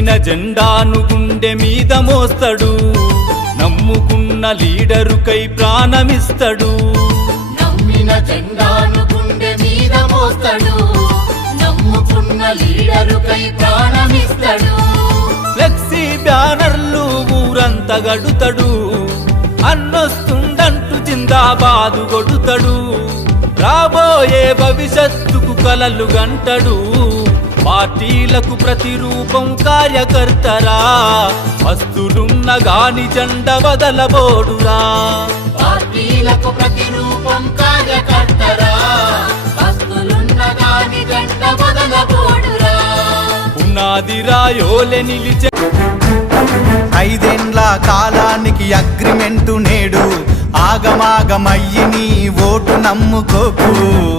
నమ్మిన జెండాను గుండె మీద మోస్తాడు, నమ్ముకున్న లీడరుకై ప్రాణమిస్తాడు. నమ్మిన జెండాను గుండె మీద మోస్తాడు, నమ్ముకున్న లీడరుకై ప్రాణమిస్తాడు. ఫ్లెక్సీ బ్యానర్లు ఊరంతా గడుతాడు, అన్నొస్తుండంటూ జిందాబాదు కొడుతాడు. రాబోయే భవిష్యత్తుకు కలలు గంటడు, పార్టీలకు ప్రతిరూపం కార్యకర్తరా. వస్తులున్న గాని జెండ వదలబోడురా. పార్టీలకు ప్రతిరూపం కార్యకర్తరా, వస్తులున్న గాని జెండ వదలబోడురా. పునాది రాయోలే నిలిచే 5 ఏండ్ల కాలానికి అగ్రిమెంటు నేడు, ఆగమాగమయ్యి నీ ఓటు నమ్ముకోకు.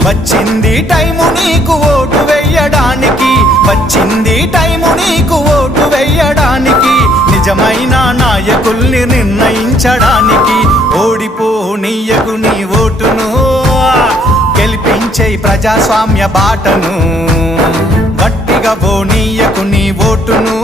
వచ్చింది టైము నీకు ఓటు వెయ్యడానికి, వచ్చింది టైము నీకు ఓటు వెయ్యడానికి. నిజమైన నాయకుల్ని నిర్ణయించడానికి ఓడిపోనీయకు నీ ఓటును, గెలిపించే ప్రజాస్వామ్య బాటను. గట్టిగా పోనీయకు నీ ఓటును.